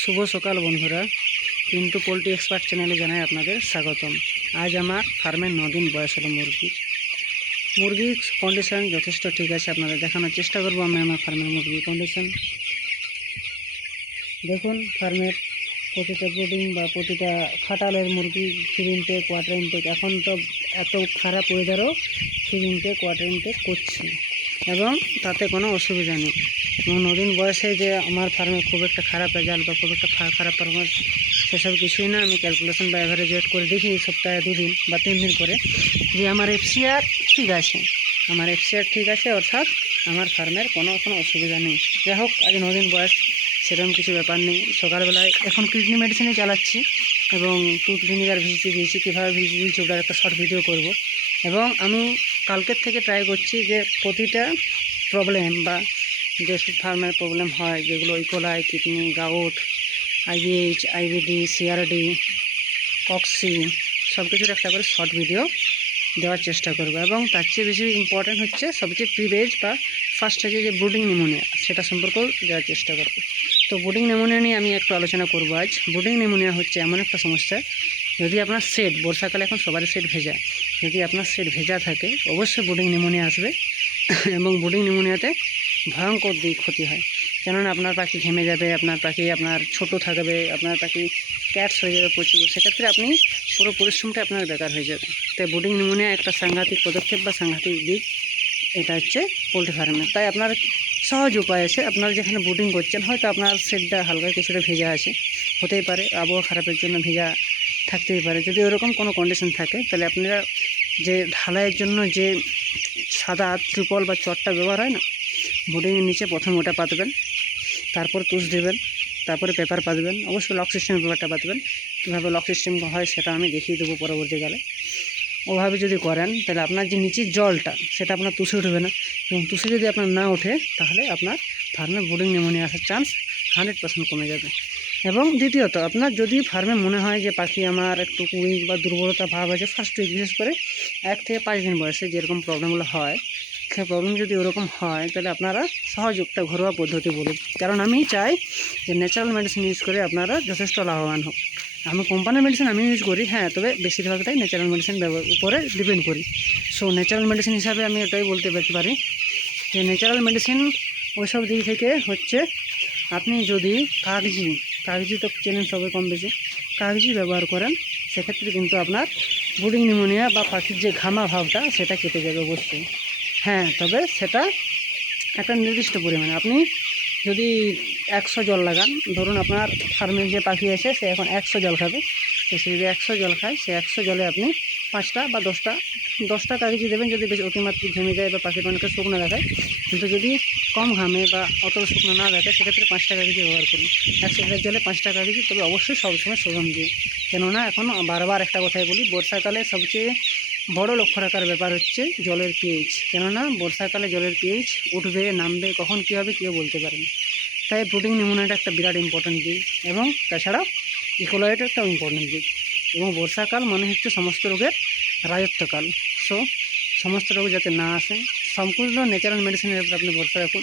শুভ সকাল বন্ধুরা, কিন্তু পোলট্রি এক্সপার্ট চ্যানেলে জানাই আপনাদের স্বাগতম। আজ আমার ফার্মে 9 দিন বয়স হলো মুরগির কন্ডিশন যথেষ্ট ঠিক আছে। আপনাদের দেখানোর চেষ্টা করব আমি আমার ফার্মের মুরগির কন্ডিশন। দেখুন, ফার্মের প্রতিটা ব্রিডিং বা প্রতিটা খাটালের মুরগি ফিড ইনটেক, ওয়াটার ইনটেক, এখন তো এত খারাপ ওয়েদারও ফিড ইনটেক, ওয়াটার ইনটেক করছি এবং তাতে কোনো অসুবিধা নেই। এবং 9 দিন বয়সে যে আমার ফার্মে খুব একটা খারাপ রেজাল্ট বা খুব একটা খারাপ পারফরমেন্স সেসব কিছুই না। আমি ক্যালকুলেশন বা অ্যাভারেজ ওয়েট করে দেখি সপ্তাহে 2 দিন বা 3 দিন করে যে আমার এফসিআর ঠিক আছে। আমার এফসিআর ঠিক আছে, অর্থাৎ আমার ফার্মের কোনো অসুবিধা নেই। যাই হোক, আজ 9 দিন বয়স, সেরকম কিছু ব্যাপার নেই। সকালবেলায় এখন কিডনি মেডিসিনই চালাচ্ছি এবং টুথ ভিনিগার ভিজিয়ে দিয়েছি। কীভাবে ভিজিয়ে দিয়েছি ওটার একটা শর্ট ভিডিও করব। এবং আমি কালকের থেকে ট্রাই করছি যে প্রতিটা প্রবলেম বা যেসব ফার্মের প্রবলেম হয়, যেগুলো E coli, kidney, gout, IBH, IBD, CRD, কক্সি, সব কিছুর একটা করে শর্ট ভিডিও দেওয়ার চেষ্টা করব। এবং তার চেয়ে বেশি ইম্পর্ট্যান্ট হচ্ছে সবচেয়ে প্রিভেজ বা ফার্স্ট স্টেজে যে ব্রুডিং নিউমোনিয়া, সেটা সম্পর্কেও দেওয়ার চেষ্টা করব। তো ব্রুডিং নিউমোনিয়া নিয়ে আমি একটু আলোচনা করব আজ। ব্রুডিং নিউমোনিয়া হচ্ছে এমন একটা সমস্যা, যদি আপনার শেড, বর্ষাকালে এখন সবারই শেড ভেজা, যদি আপনার শেড ভেজা থাকে অবশ্যই ব্রুডিং নিউমোনিয়া আসবে। এবং ব্রুডিং নিউমোনিয়াতে ভয়ঙ্কর দিক ক্ষতি হয়, কেননা আপনার পাখি ঘেমে যাবে, আপনার পাখি আপনার ছোটো থাকবে, আপনার পাখি ক্যাটস হয়ে যাবে প্রচুর। সেক্ষেত্রে আপনি পুরো পরিশ্রমটা আপনার বেকার হয়ে যাবে। তাই ব্রুডিং নিউমোনিয়া একটা সাংঘাতিক পদক্ষেপ বা সাংঘাতিক দিক, এটা হচ্ছে পোলট্রি ফার্মে। তাই আপনার সহজ উপায় আছে, আপনার যেখানে ব্রুডিং করছেন হয়তো আপনার শেডটা হালকা কিছুটা ভেজা আছে, হতেই পারে আবহাওয়া খারাপের জন্য ভেজা থাকতেই পারে। যদি ওরকম কোনো কন্ডিশন থাকে তাহলে আপনারা যে ঢালাইয়ের জন্য যে সাদা ত্রিপল বা চটটা ব্যবহার হয় না, ব্রুডিংয়ের নিচে প্রথমে ওটা পাতবেন, তারপর তুষ দেবেন, তারপরে পেপার পাতবেন, অবশ্যই লক সিস্টেমের পেপারটা পাতবেন। কীভাবে লক সিস্টেম হয় সেটা আমি দেখিয়ে দেবো পরবর্তীকালে। ওভাবে যদি করেন তাহলে আপনার যে নিচের জলটা সেটা আপনার তুষে উঠবে না, এবং তুষে যদি আপনার না ওঠে তাহলে আপনার ফার্মে ব্রুডিং নিউমোনিয়া আসার চান্স 100% কমে যাবে। এবং দ্বিতীয়ত, আপনার যদি ফার্মে মনে হয় যে পাখি আমার একটু উইক বা দুর্বলতা ভাব আছে ফার্স্ট উইক, বিশেষ করে 1 থেকে 5 দিন বয়সে যেরকম প্রবলেমগুলো হয়, সেই প্রবলেম যদি ওরকম হয় তাহলে আপনারা সহজ একটা ঘরোয়া পদ্ধতি বলুন। কারণ আমি চাই যে ন্যাচারাল মেডিসিন ইউজ করে আপনারা যথেষ্ট লাভবান হোক। আমি কোম্পানির মেডিসিন আমি ইউজ করি, হ্যাঁ, তবে বেশিরভাগটাই ন্যাচারাল মেডিসিন উপরে ডিপেন্ড করি। সো ন্যাচারাল মেডিসিন হিসাবে আমি এটাই বলতে পারি যে ন্যাচারাল মেডিসিন ওইসব দিক থেকে হচ্ছে, আপনি যদি কাগজি তো চেনেন সবাই কম বেশি, কাগজি ব্যবহার করেন, সেক্ষেত্রে কিন্তু আপনার ব্রুডিং নিউমোনিয়া বা পাখির যে ঘামা ভাবটা সেটা কেটে যাবে অবশ্যই। হ্যাঁ, তবে সেটা একটা নির্দিষ্ট পরিমাণে। আপনি যদি 100 জল লাগান, ধরুন আপনার ফার্মে যে পাখি আছে সে এখন 100 জল খাবে, তো সে যদি 100 জল খায়, সে 100 জলে আপনি 5টা বা 10টা কাগজি দেবেন। যদি বেশ অতিমাত্রিক ঘেমে যায় বা পাখির অনেকটা শুকনো দেখায়, কিন্তু যদি কম ঘামে বা অত শুকনো না দেখে, সেক্ষেত্রে 5টা কাগজি ব্যবহার করুন। 100 লিটার জলে 5টা কাগজি, তবে অবশ্যই সবসময় শোধন দিয়ে। কেননা এখন বারবার একটা কথাই বলি, বর্ষাকালে সবচেয়ে বড় লক্ষ্য রাখার ব্যাপার হচ্ছে জলের পিএইচ। কেননা বর্ষাকালে জলের পিএইচ উঠবে নামবে, কখন কী হবে কেউ বলতে পারেন। তাই ব্রুডিং নিউমোনিয়াটা একটা বিরাট ইম্পর্ট্যান্ট দিক, এবং তাছাড়া ইকোলয়েডটা একটা ইম্পর্ট্যান্ট দিক। এবং বর্ষাকাল মানে হচ্ছে সমস্ত রোগের রাজত্বকাল। সো সমস্ত রোগ যাতে না আসে, সম্পূর্ণ ন্যাচারাল মেডিসিনের উপর আপনি ভরসা রাখুন।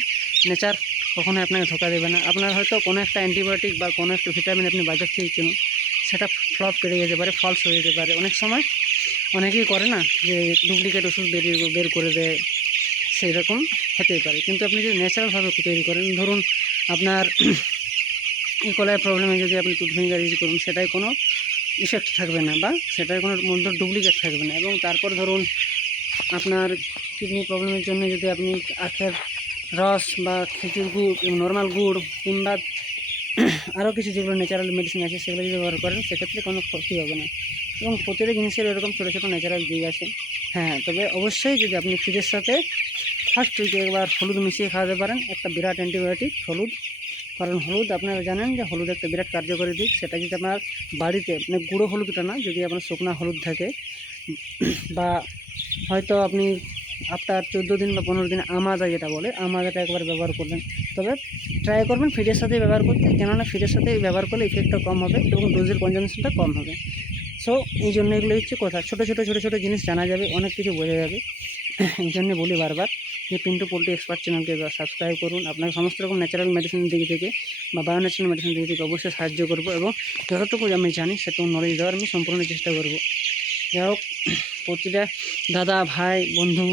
নেচার কখনোই আপনাকে ধোকা দেবে না। আপনার হয়তো কোনো একটা অ্যান্টিবায়োটিক বা কোনো একটা ভিটামিন আপনি বাজার থেকে কিনুন, সেটা ফ্লপ পেরে যেতে পারে, ফলস হয়ে যেতে পারে। অনেক সময় অনেকেই করে না যে ডুপ্লিকেট ওষুধ বের করে দেয়, সেই রকম হতেই পারে। কিন্তু আপনি যদি ন্যাচারালভাবে তৈরি করেন, ধরুন আপনার ইকোলাই প্রবলেমে যদি আপনি টুথ ভিনিগার ইউজ করুন, সেটাই কোনো ইফেক্ট থাকবে না বা সেটার কোনো মধ্যে ডুপ্লিকেট থাকবে না। এবং তারপর ধরুন আপনার কিডনি প্রবলেমের জন্য যদি আপনি আখের রস বা খেজুর গুড়, নর্মাল গুড়, কিংবা আরও কিছু যেগুলো ন্যাচারাল মেডিসিন আছে সেগুলো যদি ব্যবহার করেন, সেক্ষেত্রে কোনো ক্ষতি হবে না। এবং প্রতিটা জিনিসের এরকম ছোটো ছোটো ন্যাচারাল দিক আছে। হ্যাঁ, তবে অবশ্যই যদি আপনি ফিডের সাথে ফার্স্ট উইকে একবার হলুদ মিশিয়ে খাওয়াতে পারেন, একটা বিরাট অ্যান্টিবায়োটিক হলুদ। কারণ হলুদ আপনারা জানেন যে হলুদ একটা বিরাট কার্যকরী দিক। সেটা যদি আপনার বাড়িতে, মানে গুঁড়ো হলুদটা না, যদি আপনার শুকনা হলুদ থাকে, বা হয়তো আপনি আফটার 14 দিন বা 15 দিন আমাদা যেটা বলে, আমাদাটা একবার ব্যবহার করলেন, তবে ট্রাই করবেন ফিডের সাথে ব্যবহার করতে। কেননা ফিডের সাথে ব্যবহার করলে ইফেক্টটা কম হবে এবং ডোজের কনজামশনটা কম হবে। সো এই জন্য এগুলো হচ্ছে কথা, ছোটো ছোটো জিনিস জানা যাবে, অনেক কিছু বোঝা যাবে। এই জন্যে বলি বারবার যে পিন্টু পোল্ট্রি এক্সপার্ট চ্যানেলকে সাবস্ক্রাইব করুন। আপনাকে সমস্ত রকম ন্যাচারাল মেডিসিন দিক থেকে বা বায়ো ন্যাচারাল মেডিসিন দিক থেকে অবশ্যই সাহায্য করব, এবং যতটুকু আমি জানি সেটুকু নলেজ দেওয়ার আমি সম্পূর্ণ চেষ্টা করব। যাই হোক, প্রতিটা দাদা, ভাই, বন্ধু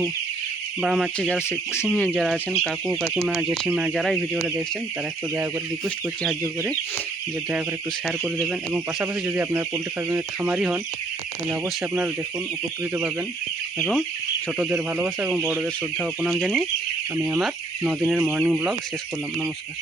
বা আমার চেয়ে যারা সিনিয়র যারা আছেন, কাকু, কাকিমা, জেঠিমা, যারা এই ভিডিওটা দেখছেন, তারা একটু দয়া করে রিকোয়েস্ট করছি হাত জোর করে যে দয়া করে একটু শেয়ার করে দেবেন। এবং পাশাপাশি যদি আপনারা পোল্ট্রি ফার্মের খামারি হন, তাহলে অবশ্যই আপনারা দেখুন, উপকৃত পাবেন। এবং ছোটদের ভালোবাসা এবং বড়দের শ্রদ্ধা ও প্রণাম জানিয়ে আমি আমার 9 দিনের মর্নিং ব্লগ শেষ করলাম। নমস্কার।